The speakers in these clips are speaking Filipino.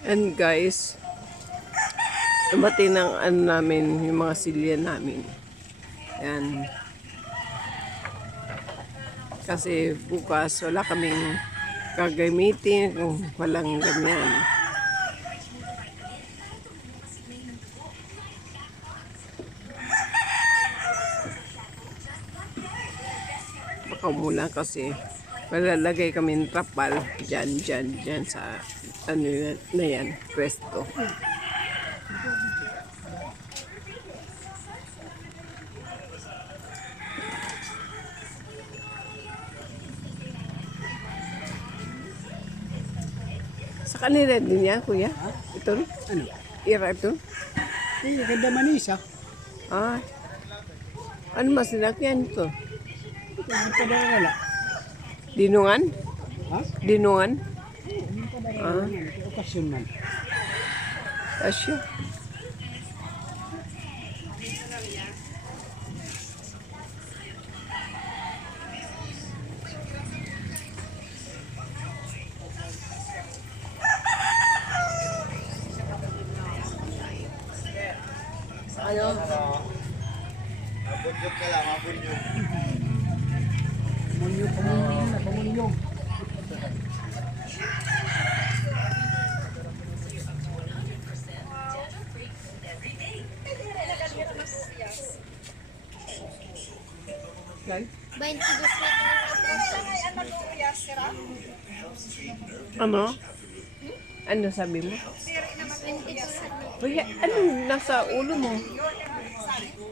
And guys, dumating ng ano namin, yung mga silya namin. Yan. Kasi bukas wala kaming gagamitin kung walang ganyan. Baka muna kasi malalagay kami ng trapal dyan sa ano na yan, pwesto. Sa kanila din yan, kuya? Ha? Ito? Ano? Ira ito? Eh, ganda manisa. Ah, ano mas nilakyan ito? Hindi pa daw wala. Dinungan? Ha? Dinungan? Hindi pa daw Ah, wala. Ito okasyon man. asya. Ano? Mabunyog ka lang, mabunyog. Pamunyog na, pamunyog. Guys? 22 Ano? Ano sabi mo? Uy, ano nasa ulo mo?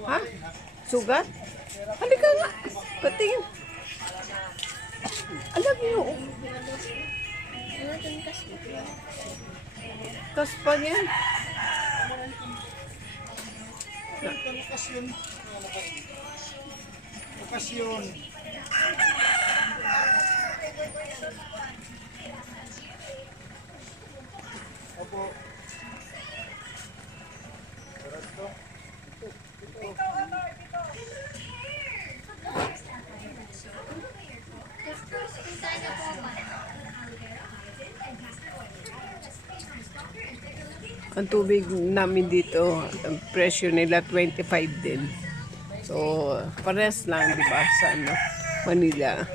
Ha? Sugat? Halika nga. Patingin. Alam niyo, kaspa yan. Okasyon. Okasyon. Opo. Ang tubig namin dito, ang presyo nila 25 din. So, pares lang, di ba, sa ano, Manila.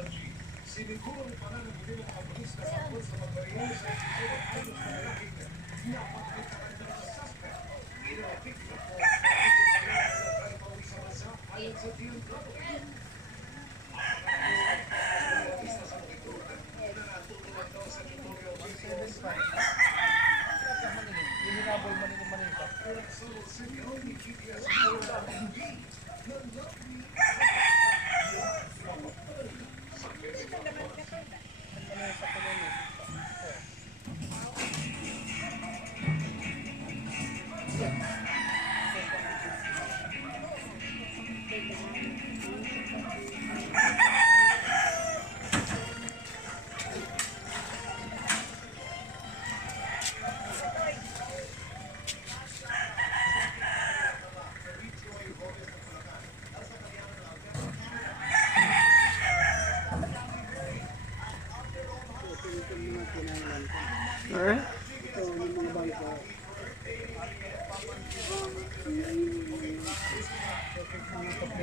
Ha?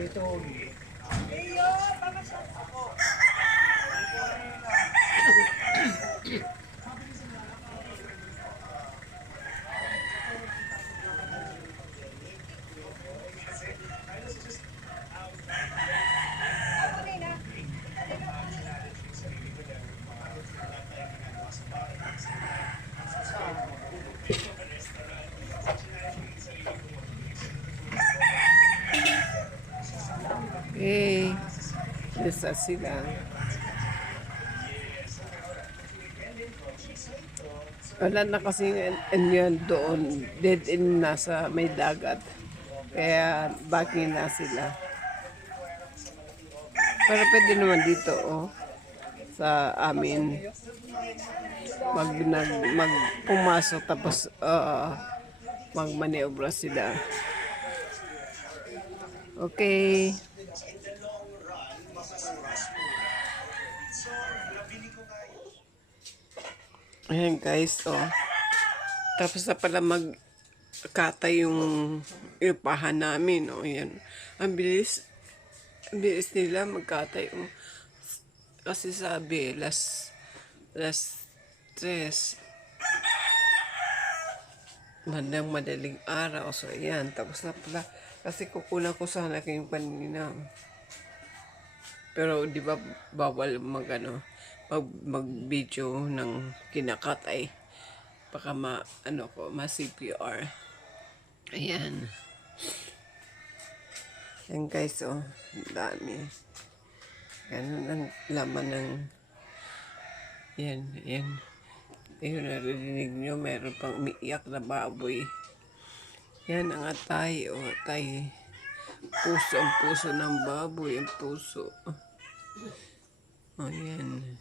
Ito. Okay. Isa sila. Wala na kasi yan doon. Dead end na sa may dagat. Kaya backing na sila. Pero pwede naman dito, oh. Sa amin. Mag pumasok tapos magmaneobra sila. Okay. Ayan guys, oh. Tapos na pala magkatay yung ipahan namin. O, yan. Ang bilis. Ang bilis nila magkatay. O. Kasi sabi, last 3. Bandang madaling araw. So, ayan. Tapos na pala. Kasi kukunan ko sana kayong kanina. Pero, di ba, bawal mag-video ng kinakatay. Baka ma-CPR. Ayan. Yan guys, oh. Ang dami. Ganun ang laman ng... Yan. Ayun, narinig nyo, meron pang umiiyak na baboy. Yan ang atay, oh. Atay. Puso, ang puso ng baboy. Ang puso. Oh, yan.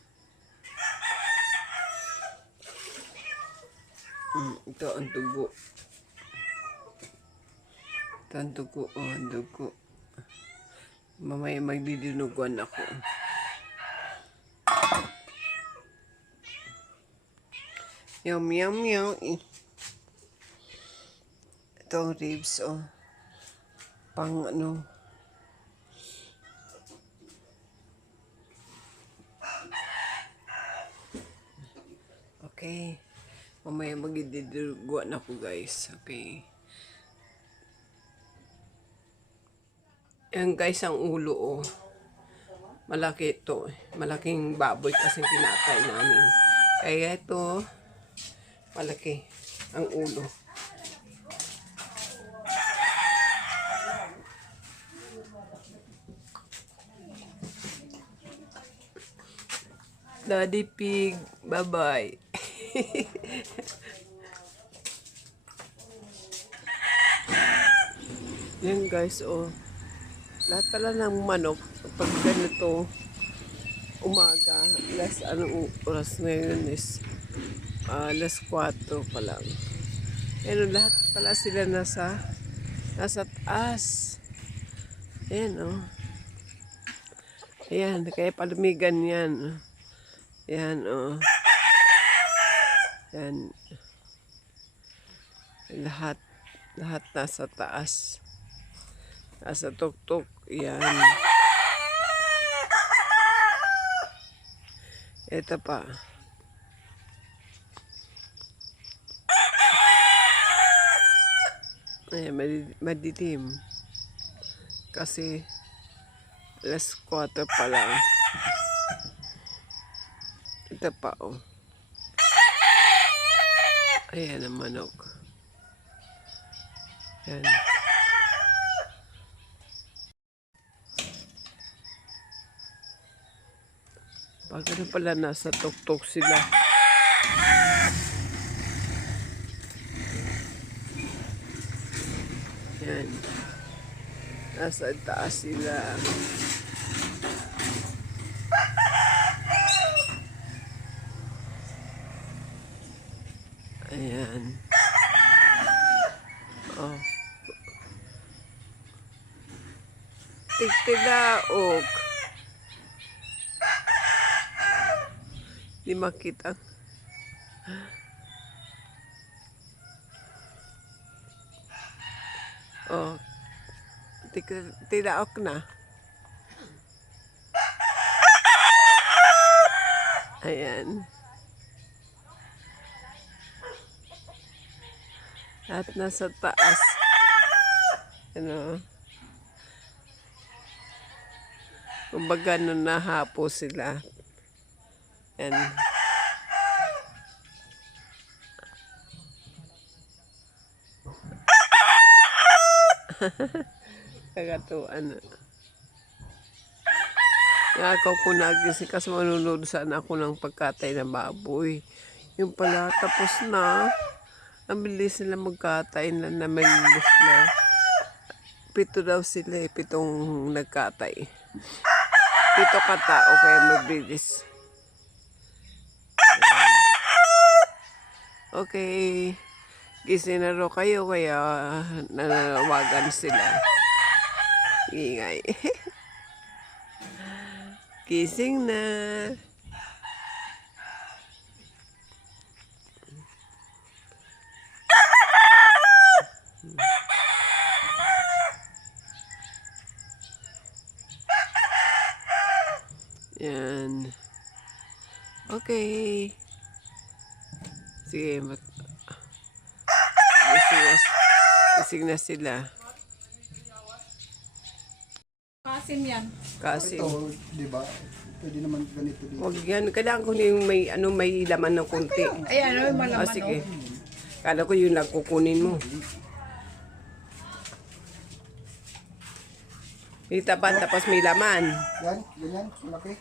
Ito ang dugo. Ito ang dugo. Oh, ang dugo. Mamaya magdidinuguan ako. Yum, yum, yum. Ito ang ribs, oh. Pang ano. Okay. Mamaya magdidinuguan ako, guys. Okay. Yan guys, ang ulo, oh. Malaki ito. Malaking baboy kasi pinatay namin. Kaya ito, malaki ang ulo. Daddy Pig, bye-bye. Yan guys, oh. Lahat pala ng manok, pag ganito, umaga, anong oras ngayon is, 4:00 pa lang. Pero lahat pala sila nasa taas. Ayan, oh. Ayan, kaya palumigan yan. Ayan, oh. Ayan. Lahat nasa taas. Nasa tuktok. Yan. Ito pa. Ayan, madilim. Kasi 4:00 pa lang. Ito pa, oh. Ayan ang manok. Ayan. Pag ano pala, nasa tuktok sila. Yan. Nasa taas sila. Ayan. Oh. Tigtilaok. Di makita. Oh. Tilaok na. Ayan. At nasa taas. Ano? Kumbaga nahapo sila. Yan. Kagatuan. Nakaw ko nagising kasi manunod sana ako ng pagkatay ng baboy. Yung pala tapos na. Ang bilis nila magkatay na malinis na. 7 daw sila, 7 nagkatay. 7 katao kaya mabilis. Okay. Gising na ro kayo kaya nananawagan sila. Ingay. Gising na. Yan. Okay. Sige, gising na sila. Kasim yan. Kasi, Ito, di ba? Pwede naman ganito dito. wag yan. Kailangan ko na yung may laman ng konti. Ayan, oh, malaman. Sige. Kala ko yung nagkukunin mo. May tapat, tapos may laman. Yan, ganyan, malaki.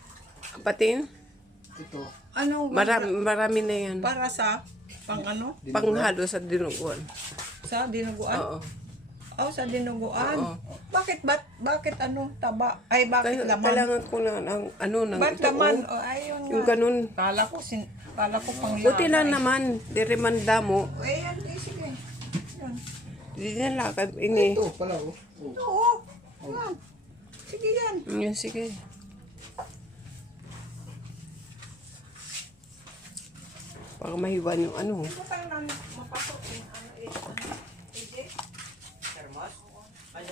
Patin? Ito. Ano? Marami na yan. Para sa pang ano? Panghalo sa dinuguan. Sa dinuguan? Oo. Oh, sa dinuguan. Oo. Bakit ano? Taba? Ay, bakit laman? Kailangan ko na ng Ba't ito, laman? oh. Oh, ayun Yung nga. ganun. Kala ko pang Buti lang naman. Diremanda mo. Ayan, sige. Yan. Hindi na lakad. Ini. Ito pala, oh. Oo. Yan. Sige yan. Yan, sige. Para mahiwan yung ano. Ito tayo na mapasok. Ano, AJ?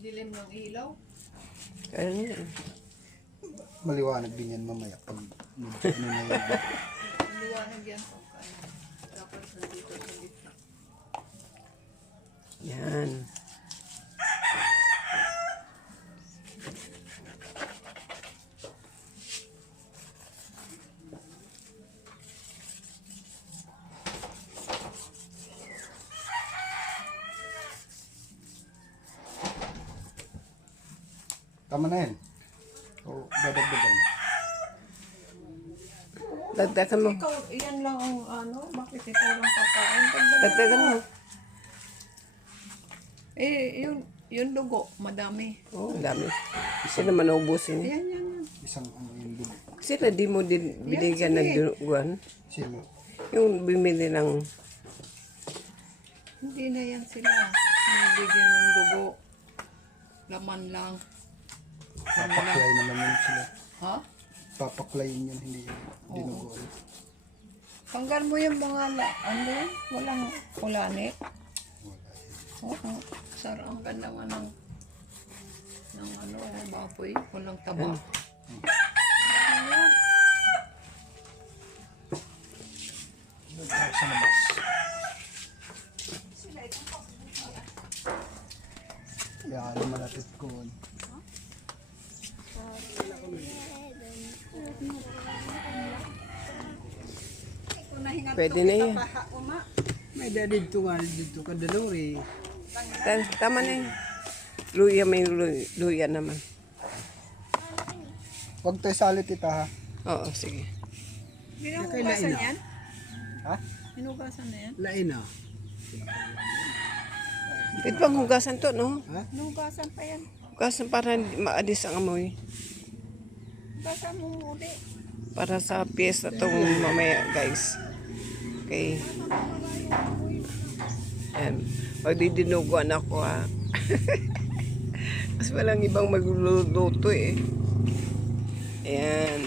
Dilim ng ilaw. Kaya nga. Maliwanag din yan mamaya pag ano na yan. Liwanag yan. Yan. Tama na yan. O, dadagdagan. Dagdagan mo. Ikaw, yan lang ang ano? Bakit ikaw lang kakain? Dagdagan mo. Yung dugo, madami. Oo, ang dami. Kasi naman naubusin eh. Yan. Isang ano yung dugo. Kasi na di mo din binigyan ng dinuguan. Sino? Yung bumili ng... Hindi na yan sila. Nabigyan ng dugo. Laman lang. Papaklay naman yun sila. Ha? Papaklayin yun, hindi yun. Dinuguan. Tanggal mo yung mga ano yan? Walang kulanit. Oo. Sarap ang ganda nga ng ano, baboy. Walang taba. Sa labas. Yan, malapit ko. Pwede na yan. May dito nga dito ka daluri. Tama na yun. Luya, may luya naman. Huwag tayo salit ita ha. Oo, sige. Hinugasan yan? Ha? Hinugasan na yan? Lain na. Pwede pang hugasan to, no? Hinugasan pa yan. Hugasan para maalis ang amoy. Hugasan mo muli. Para sa piyesta tong mamaya, guys. Okay. Yan. Pagdidinuguan ako, ha. Mas walang ibang magluluto, eh. Ayan.